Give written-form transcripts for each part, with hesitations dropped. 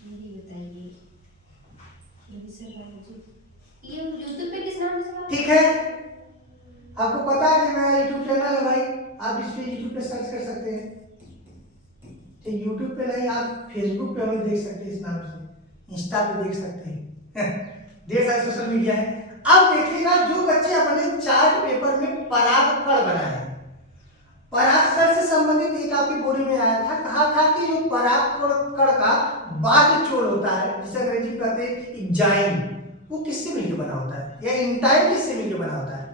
ये बताइए, ये भी सर बायोलॉजी, ये यूट्यूब पे किस नाम से? ठीक है, आपको पता है कि मेरा यूट्यूब चैनल है भाई, आप इस पे यूट्यूब पे सर्च कर सकते हैं। तो यूट्यूब पे नहीं, आप फेसबुक पे हमें देख सकते हैं इस नाम से, इंस्टा पे देख सकते हैं ढेर सारे सोशल मीडिया है। अब देखिएगा जो बच्चे अपने चार्ट पेपर में परागकण बनाए, परागकण से संबंधित एक आपकी बॉडी में आया था, कहा था कि जो परागकण का बाह्य छोर होता है, जिसे अंग्रेजी में कहते हैं एंजाइम, वो किससे मिलकर बना होता है, या एंजाइम किससे मिलकर बना होता है।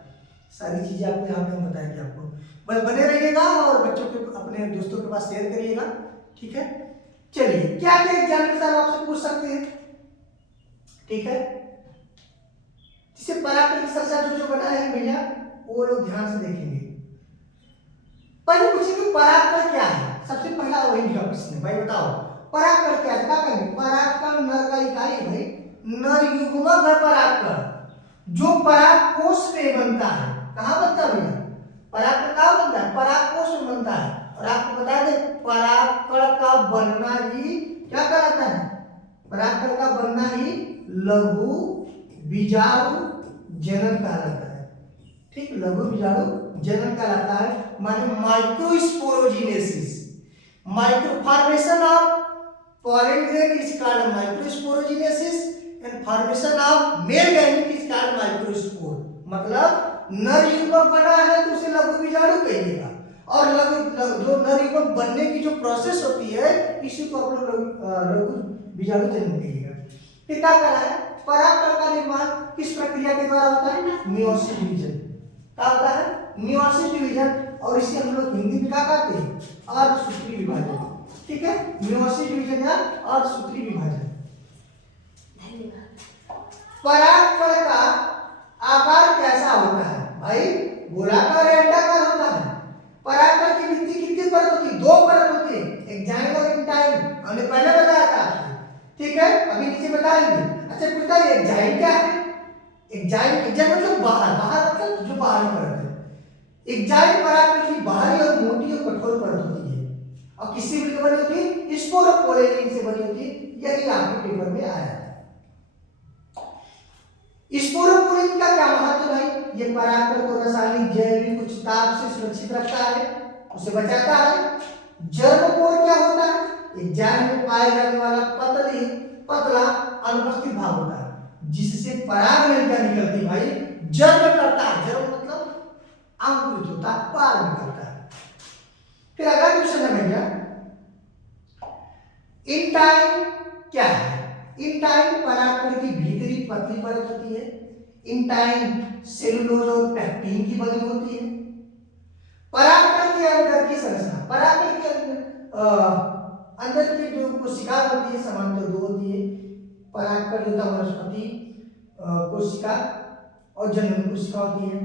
सारी चीजें आपको यहाँ पे हम बताएंगे आपको, बस बने रहिएगा और बच्चों के अपने दोस्तों के पास शेयर करिएगा, ठीक है। चलिए, क्या क्या एग्जाम के साथ आपसे पूछ सकते हैं, ठीक है। जिसे परागकण के साथ जो बनाया है भैया, वो लोग ध्यान से देखेंगे। पहले पूछेंगे परागकण क्या है, सबसे पहला वही का प्रश्न है भाई, बताओ परागकण क्या है। क्या कहेंगे, परागकण नर का इकाई है भाई, नर युग्मक है परागकण, जो परागकोश में बनता है। कहाँ बनता है भैया, परागकण कहाँ बनता है, परागकोश में बनता है। और आपको बता दें परागकण का बनना ही क्या कहलाता है, परागकण का बनना ही लघु बीजाणु जनन कहलाता है, ठीक, लघु बीजाणु जनन कहलाता है, माने microsporogenesis, micro formation of pollen grain is called microsporogenesis and formation of male gamete is called microspore। मतलब नर युग्मक बना है तो उसे लघु बीजाणु कहिएगा, और जो नर युग्मक बनने की जो प्रोसेस होती है इसी को आप लोग लघु बीजाणु जनन कहिएगा। फिर क्या करा है, परागकण का निर्माण किस प्रक्रिया के द्वारा होता है, मियोसिस डिवीजन। क्या होता है, मियोसिस डिवीजन, और इसे हम लोग हिंदी में क्या कहते हैं, अर्धसूत्री विभाजन, ठीक है, मियोसिस डिवीजन या अर्धसूत्री विभाजन। परागकण का आकार कैसा होता है भाई, गोलाकार या अंडाकार होता है। परागकण की भित्ति कितनी परत होती है, दो परत होती है, एक्साइन और इंटाइन, हमने पहले बताया था, ठीक है, अभी नीचे बताएंगे। अच्छा बताइए एक्साइन क्या है, एक्साइन मतलब बाहर, बाहर मतलब जो बाहरी परत है। एक्साइन परागकण की बाहरी और मोटी और कठोर परत होती है, और किससे मिलकर बनी होती है, स्पोरोपोलेनिन से बनी होती है, यही आपके पेपर में आया है। स्पोरोपोलिन का क्या महत्व है भाई, ये परागकण को रासायनिक जैविक कुछ ताप से सुरक्षित रखता है, उसे बचाता है। जर्मपोर क्या होता है, एंजाइम में पाए जाने वाला पतला अनुपस्थित भाग होता है, जिससे पराग नलिका निकलती भाई जर्म करता है, जर्म मतलब अंकुरित होता है, पार निकलता है। फिर अगला क्वेश्चन है भैया, इंटाइन क्या है। इंटाइन परागकण की भीतरी पतली परत होती है, इंटाइन सेलुलोज और पेक्टिन की बनी होती है। परागकण के अंदर की संरचना, परागकण के अंदर की जो कोशिका होती है समांतर दो होती है, परागकण होता है वनस्पति कोशिका और जनन कोशिका होती है।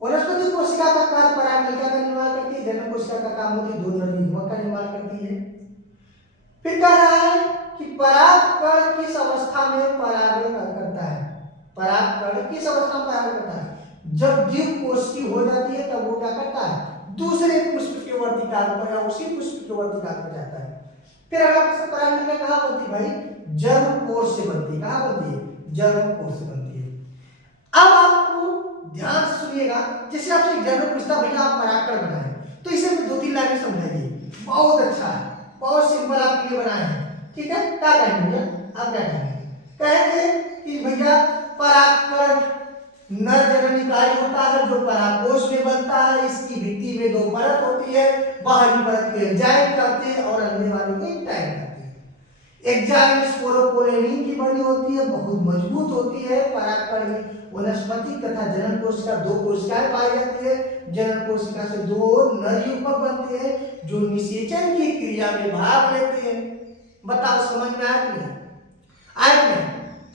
वनस्पति कोशिका का कार्य परागनलिका का निर्माण करती है, जनन कोशिका का काम होती है दो नर युग्मक का निर्माण करती है। फिर कह रहा है कि परागकण किस अवस्था में परागण करता है, परागकण किस अवस्था में परागण करता है, जब द्विकोषीय हो जाती है तब वो क्या करता है, दूसरे पुष्प के वर्तिकाल पर या उसी पुष्प के वर्तिकाल पर जाता है। फिर अगर परागण कहाँ बनती है भाई, जर्मपोर से बनती है, कहाँ बनती है, जर्मपोर से बनती है। अब आपको ध्यान से सुनिएगा, जैसे आपसे एग्जाम पूछता भैया आप परागकण बनाए, तो इसे दो तीन लाइन में समझाइए, बहुत अच्छा है, बहुत सिंपल आपके लिए बनाए हैं, ठीक है। क्या कहेंगे भैया, आप क्या कहेंगे, कहेंगे कि भैया परागकण नर जनन इकाई होता है जो परागकोश में बनता है, इसकी भित्ति में दो परत होती है, बाहरी परत को एंजाइम कहते हैं और अंदर वाले को इंटाइन कहते हैं। एंजाइम स्पोरोपोलेनिन की बनी होती है, बहुत मजबूत होती है। परागकण में वनस्पति तथा जनन कोशिका दो कोशिकाएं पाई जाती है, जनन कोशिका से दो नर युग्मक बनते हैं जो निषेचन की क्रिया में भाग लेते हैं। बताओ समझ में आया कि नहीं आया?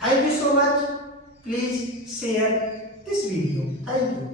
Thank you so much, please share this video. Thank you.